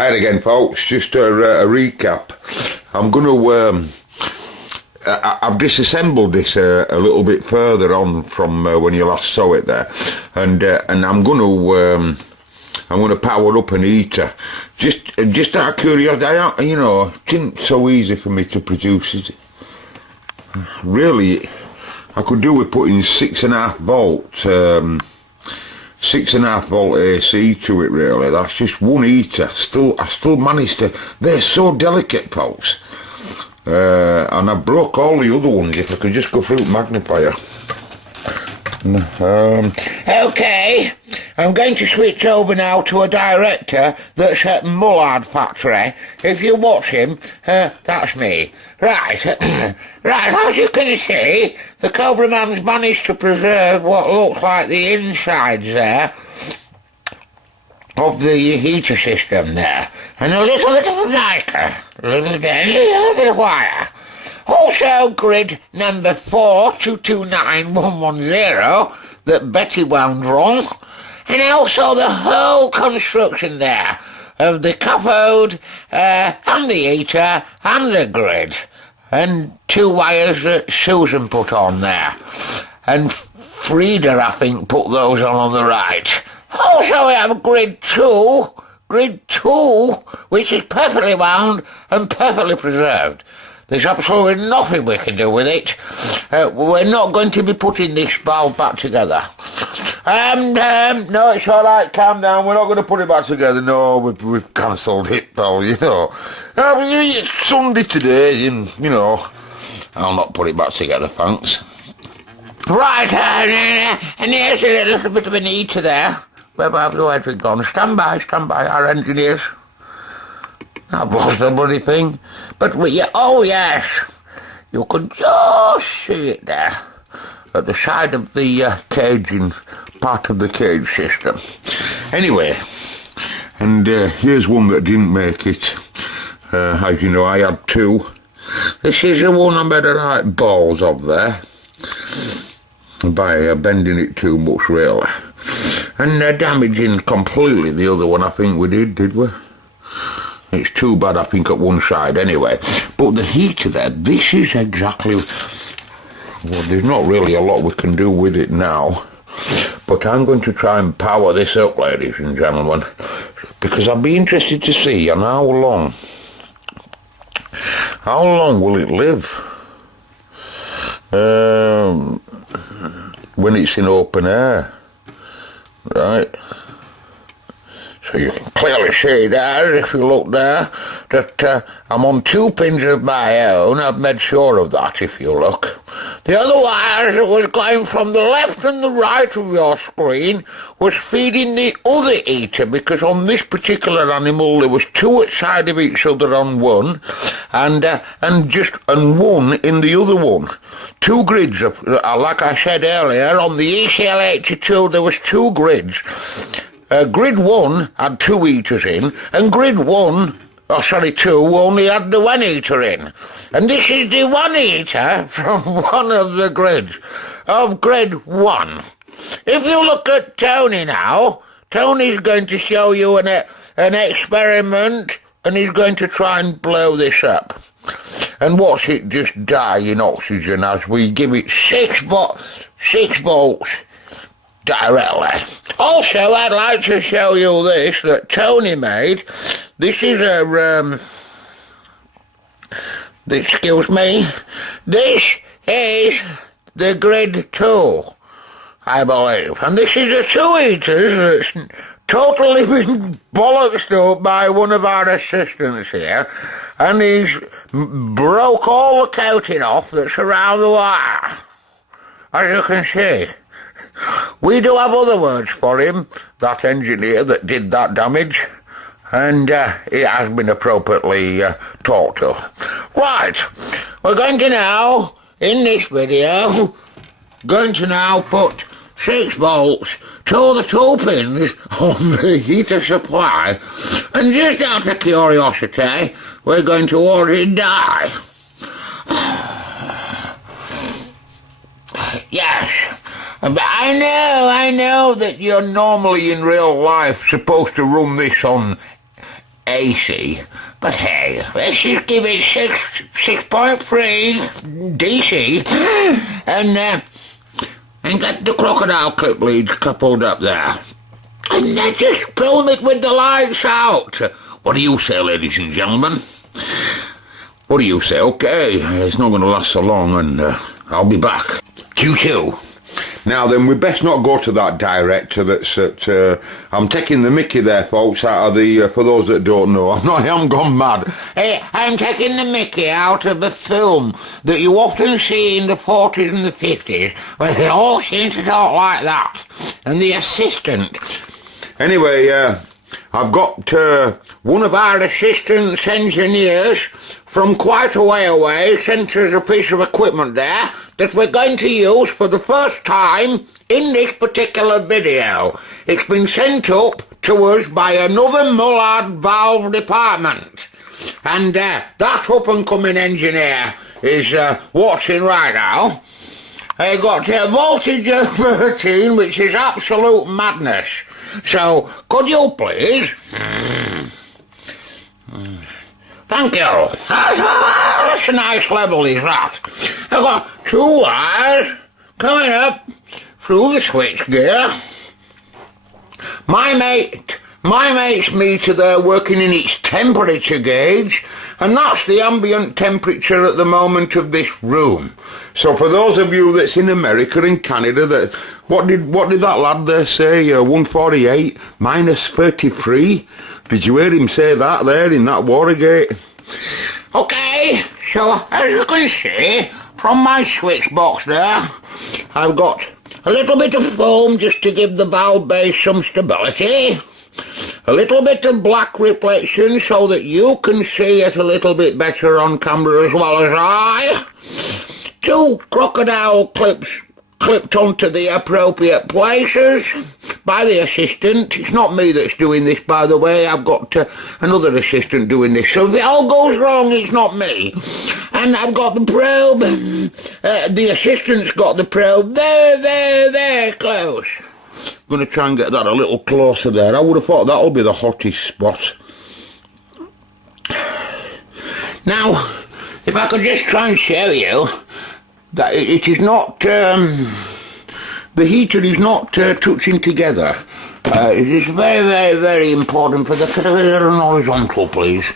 Hi again, folks. Just a recap. I'm going to... I've disassembled this a little bit further on from when you last saw it there, and I'm going to power up an heater. Just out of curiosity, you know, it isn't so easy for me to produce it. Really, I could do with putting 6.5 volt 6.5 volt AC to it. Really, that's just one heater. I still managed to. They're so delicate, folks. And I broke all the other ones. If I could just go through the magnifier. Okay, I'm going to switch over now to a director that's at Mullard Factory. If you watch him, that's me. Right, as you can see, the Cobra Man's managed to preserve what looks like the insides there of the heater system there, and a little bit of mica, a little bit of wire. Also grid number 4229110 that Betty wound wrong, and also the whole construction there of the cathode and the heater and the grid, and 2 wires that Susan put on there, and Frida I think put those on the right. Also we have grid 2, which is perfectly wound and perfectly preserved. There's absolutely nothing we can do with it. We're not going to be putting this valve back together. No, it's all right, calm down. We're not going to put it back together. No, we've cancelled it, pal, you know. It's Sunday today, and, you know, I'll not put it back together, thanks. Right, and here's a little bit of an heater there. Where have the head gone? Stand by, our engineers. I've lost the bloody thing. But oh yes, you can just see it there at the side of the caging, part of the cage system. Anyway, and here's one that didn't make it. As you know, I had 2. This is the one I made a right balls of there, by bending it too much, really. And damaging completely the other one, I think we did we? It's too bad, I think, at one side anyway. But the heater there, this is exactly... Well, there's not really a lot we can do with it now. But I'm going to try and power this up, ladies and gentlemen. Because I'd be interested to see on how long will it live? When it's in open air. Right. So you can clearly see there, if you look there, that I'm on 2 pins of my own. I've made sure of that, if you look. The other wires that was going from the left and the right of your screen was feeding the other heater, because on this particular animal there was 2 outside of each other on one, and one in the other one. 2 grids of, like I said earlier, on the ECL82 there was 2 grids. Grid 1 had 2 heaters in, and grid 2 only had the 1 heater in. And this is the 1 heater from one of the grids, of grid 1. If you look at Tony now, Tony's going to show you an experiment, and he's going to try and blow this up. And watch it just die in oxygen as we give it 6 volts directly. Also, I'd like to show you this that Tony made. This is a excuse me. This is the grid 2, I believe, and this is the 2 heaters that's totally been bollocksed up by one of our assistants here, and he's broke all the coating off that's around the wire, as you can see. We do have other words for him, that engineer that did that damage, and he has been appropriately talked to. Right, we're going to now, in this video, put 6 volts to the 2 pins on the heater supply, and just out of curiosity, we're going to watch it die. Yes. But I know that you're normally in real life supposed to run this on AC. But hey, let's just give it 6.3 DC and get the crocodile clip leads coupled up there. And just film it with the lights out. What do you say, ladies and gentlemen? What do you say? Okay, it's not going to last so long, and I'll be back. Q2. Now then, we best not go to that director that's at... I'm taking the mickey there, folks, out of the... for those that don't know, I haven't gone mad. Hey, I'm taking the mickey out of a film that you often see in the 40s and the 50s, where they all seem to talk like that. And the assistant... Anyway, I've got one of our assistant engineers from quite a way away sent us a piece of equipment there that we're going to use for the first time in this particular video. It's been sent up to us by another Mullard valve department. And that up-and-coming engineer is watching right now. They got a voltage of 13, which is absolute madness. So, could you please... Thank you. That's a nice level, is that? I've got 2 wires coming up through the switch gear. My mate's meter there working in its temperature gauge, and that's the ambient temperature at the moment of this room. So for those of you that's in America and Canada, that what did that lad there say? 148 minus 33. Did you hear him say that there in that Watergate? Okay, so as you can see from my switch box there, I've got a little bit of foam just to give the valve base some stability. A little bit of black reflection so that you can see it a little bit better on camera as well as I. 2 crocodile clips clipped onto the appropriate places by the assistant. It's not me that's doing this, by the way. I've got another assistant doing this. So if it all goes wrong, it's not me. And I've got the probe. The assistant's got the probe very, very, very close. I'm going to try and get that a little closer there. I would have thought that'll be the hottest spot. Now, if I could just try and show you that it is not, the heater is not touching together. It is very, very, very important for the horizontal, please.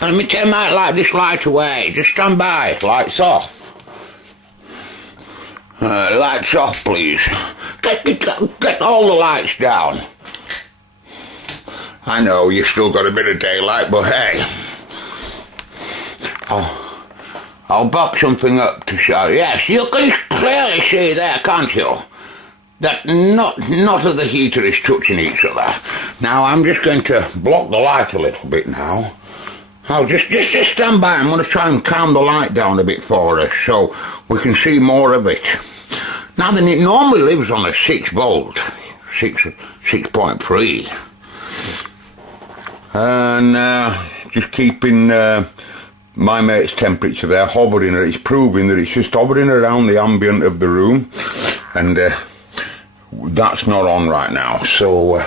Let me turn this light away. Just stand by. Lights off. Lights off, please. Get all the lights down. I know you've still got a bit of daylight, but hey. I'll back something up to show. Yes, you can clearly see there, can't you? That not of the heater is touching each other. Now I'm just going to block the light a little bit now. I'll just stand by. I'm going to try and calm the light down a bit for us so we can see more of it. Now then, it normally lives on a 6 volt, 6.3. And just keeping my mate's temperature there hovering, it's proving that it's just hovering around the ambient of the room, and that's not on right now. So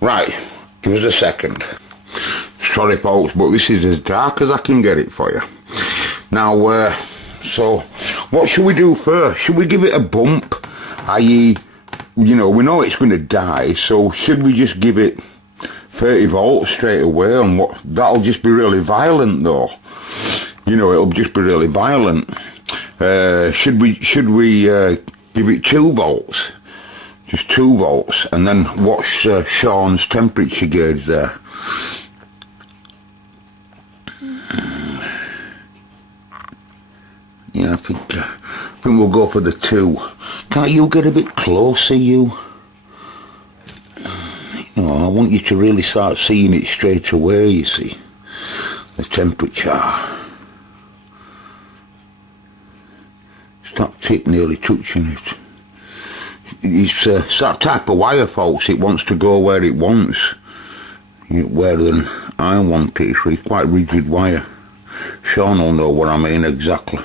right, give us a second. Sorry folks, but this is as dark as I can get it for you. Now so what should we do first? Should we give it a bump, i.e., you know, we know it's going to die, so should we just give it 30 volts straight away? And what, that'll just be really violent though. You know, it'll just be really violent. Should we give it 2 volts? Just 2 volts, and then watch Sean's temperature gauge there. Yeah, I think we'll go for the 2. Can't you get a bit closer, you? No, I want you to really start seeing it straight away, you see. The temperature. Stop nearly touching it. It's that type of wire, folks. It wants to go where it wants. Where than I want it. So it's quite rigid wire. Sean will know what I mean exactly.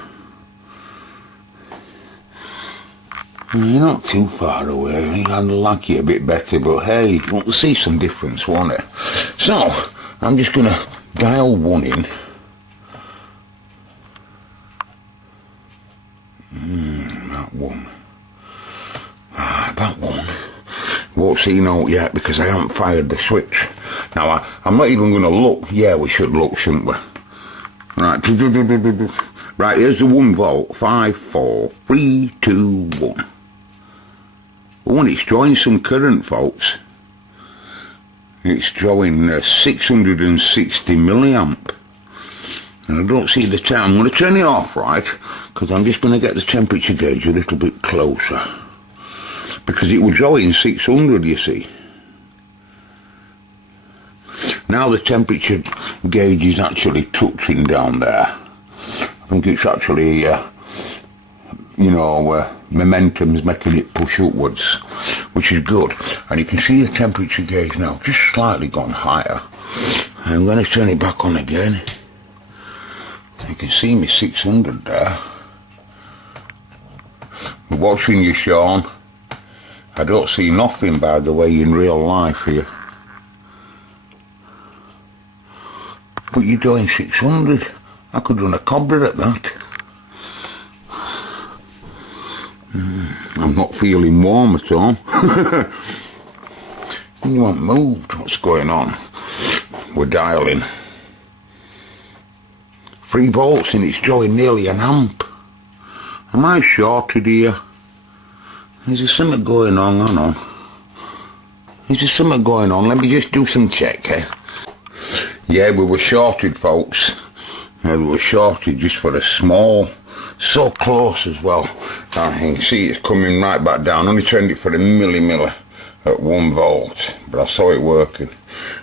You're not too far away. I'd like you a bit better, but hey, you want to see some difference, won't it? So, I'm just going to dial 1 in. That one. That one. Won't see no yet because I haven't fired the switch. Now, I'm not even going to look. Yeah, we should look, shouldn't we? Right. Right, here's the 1 volt. 5, 4, 3, 2, 1. Oh, and it's drawing some current, folks. It's drawing 660 milliamp. And I don't see the time. I'm going to turn it off, right? Because I'm just going to get the temperature gauge a little bit closer. Because it was drawing 600, you see. Now the temperature gauge is actually touching down there. I think it's actually, momentum's making it push upwards, which is good. And you can see the temperature gauge now, just slightly gone higher. I'm going to turn it back on again. You can see me 600 there. We're watching you, Sean. I don't see nothing, by the way, in real life here. But you're doing 600. I could run a cobra at that. I'm not feeling warm at all. You haven't moved. What's going on? We're dialing 3 volts and it's drawing nearly an amp. Am I shorted here? Is there something going on? Hang on. Is there something going on? Let me just do some check, eh? Yeah, we were shorted, folks. We were shorted just for a small, so close as well. I can see it's coming right back down. Only turned it for a milli at 1 volt, but I saw it working.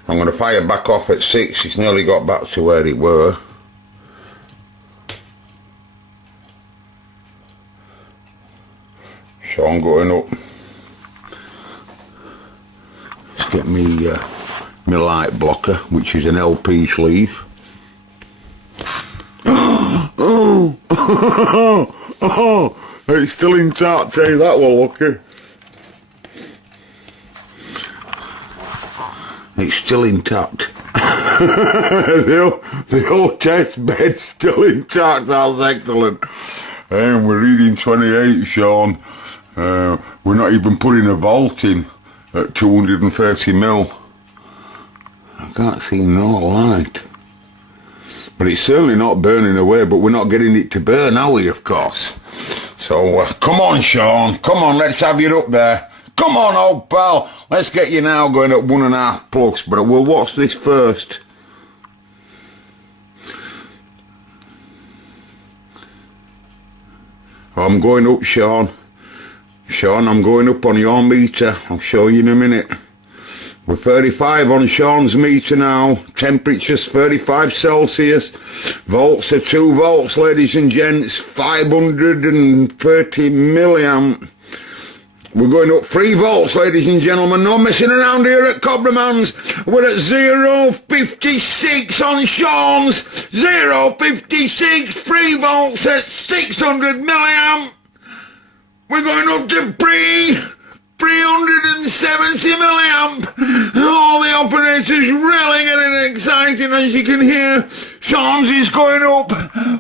I'm going to fire back off at 6. It's nearly got back to where it were. So I'm going up. Let's get me my light blocker, which is an LP sleeve. Oh, it's still intact, hey, that were lucky. It's still intact. the old test bed's still intact, that's excellent. And we're reading 28, Sean. We're not even putting a volt in at 230 mil. I can't see no light. But it's certainly not burning away, but we're not getting it to burn, are we, of course? So, come on, Sean. Come on, let's have you up there. Come on, old pal. Let's get you now going at 1.5 plus, but we'll watch this first. I'm going up, Sean. Sean, I'm going up on your meter. I'll show you in a minute. We're 35 on Sean's meter now. Temperature's 35 Celsius. Volts are 2 volts, ladies and gents. 530 milliamp. We're going up 3 volts, ladies and gentlemen. No messing around here at Cobraman's. We're at 0.56 on Sean's. 0.56, 3 volts at 600 milliamp. We're going up to 370 milliamp. Oh, the operator's really getting excited, as you can hear. Sean's is going up.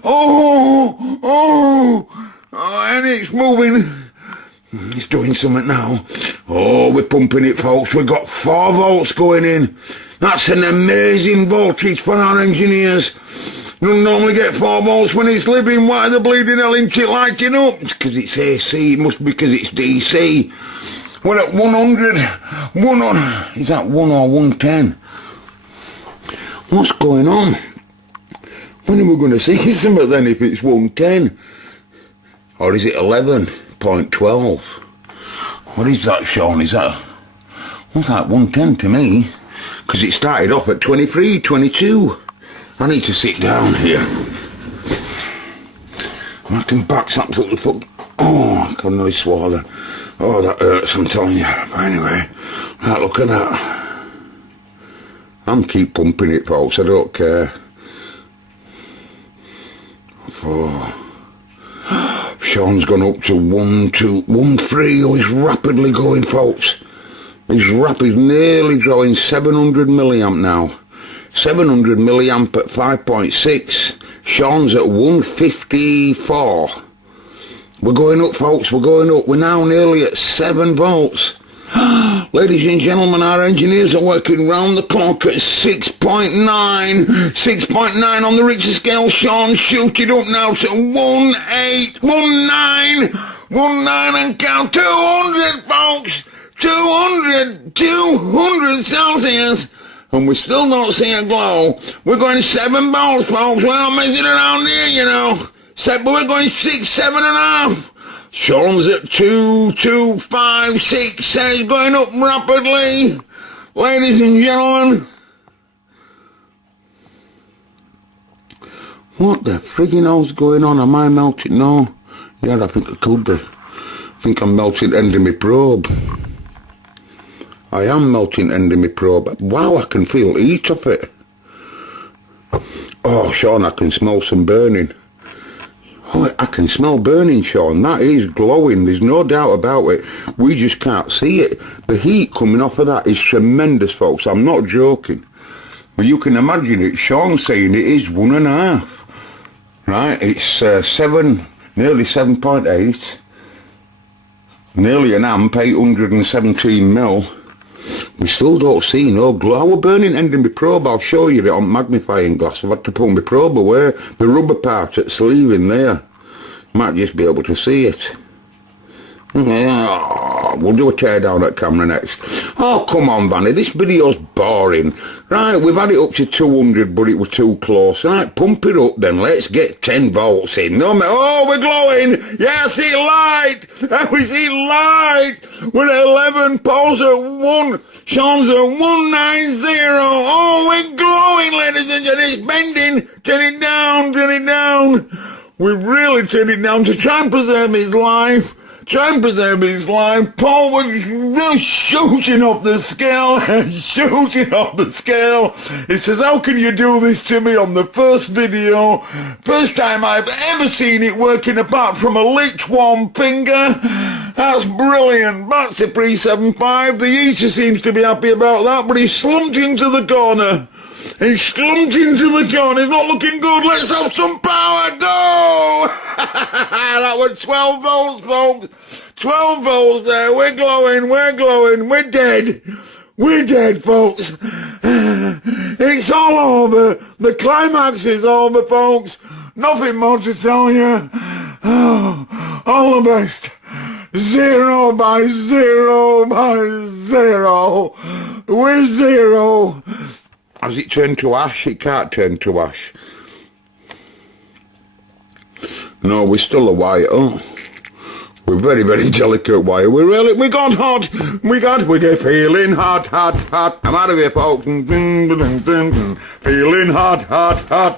Oh, and it's moving. It's doing something now. Oh, we're pumping it, folks. We've got 4 volts going in. That's an amazing voltage for our engineers. You don't normally get 4 volts when it's living. Why the bleeding hell isn't it lighting up? It's because it's AC. It must be because it's DC. We're at 100. Is that 1 or 110? What's going on? When are we going to see something then if it's 110? Or is it 11.12? What is that, Sean? Is that... What's that, 110 to me? Because it started off at 23, 22. I need to sit down here. My back's absolutely fucked. Oh, I can really swallow that. Oh, that hurts, I'm telling you. But anyway, right, look at that. I'm keep pumping it, folks, I don't care. 4. Sean's gone up to 1, 2, 1, 3. Oh, he's rapidly going, folks. He's nearly drawing 700 milliamp now. 700 milliamp at 5.6. Sean's at 154. We're going up, folks, we're going up. We're now nearly at 7 volts. Ladies and gentlemen, our engineers are working round the clock at 6.9. 6.9 on the Richter scale. Sean, shoot it up now to 18, 19, 19 and count. 200, folks. 200 Celsius. And we still don't see a glow. We're going 7 volts, folks. We're not messing around here, you know. But we're going 6, 7.5. Sean's at 2, 2, 5, 6. Says going up rapidly. Ladies and gentlemen. What the friggin' hell's going on? Am I melting? No. Yeah, I think I could be. I think I'm melting end of my probe. I am melting end of my probe. Wow, I can feel heat off it. Oh, Sean, I can smell some burning. Oh, I can smell burning, Sean. That is glowing. There's no doubt about it. We just can't see it. The heat coming off of that is tremendous, folks. I'm not joking. Well, you can imagine it. Sean's saying it is 1.5. Right? It's 7, nearly 7.8. Nearly an amp, 817 mil. We still don't see no glow. Our burning end in my probe, I'll show you it on magnifying glass. I've had to pull my probe away. The rubber part at sleeve in there. Might just be able to see it. Oh, we'll do a teardown at camera next. Oh, come on, Vanny, this video's boring. Right, we've had it up to 200, but it was too close. Right, pump it up then. Let's get 10 volts in. No, oh, we're glowing. Yeah, I see light. We see light. We're at 11. Paul's at 1. Sean's at 190. Oh, we're glowing, ladies and gentlemen. It's bending. Turn it down, turn it down. We've really turned it down to try and preserve his life. Try and preserve his life. Paul was really shooting up the scale. Shooting up the scale. He says, how can you do this to me on the first video? First time I've ever seen it working apart from a licked one finger. That's brilliant. Back to pre-75. The Eater seems to be happy about that, but he's slumped into the corner. He's slumped into the corner. He's not looking good. Let's have some power. Go! That was 12 volts, folks. 12 volts there. We're glowing. We're glowing. We're dead. We're dead, folks. It's all over. The climax is over, folks. Nothing more to tell you. Oh, all the best. 0 by 0 by 0. We're 0. Has it turned to ash? It can't turn to ash. No, we're still a wire. Oh, we're very, very delicate wire. We got hot. We're feeling hot, hot, hot. I'm out of here, folks. Feeling hot, hot, hot.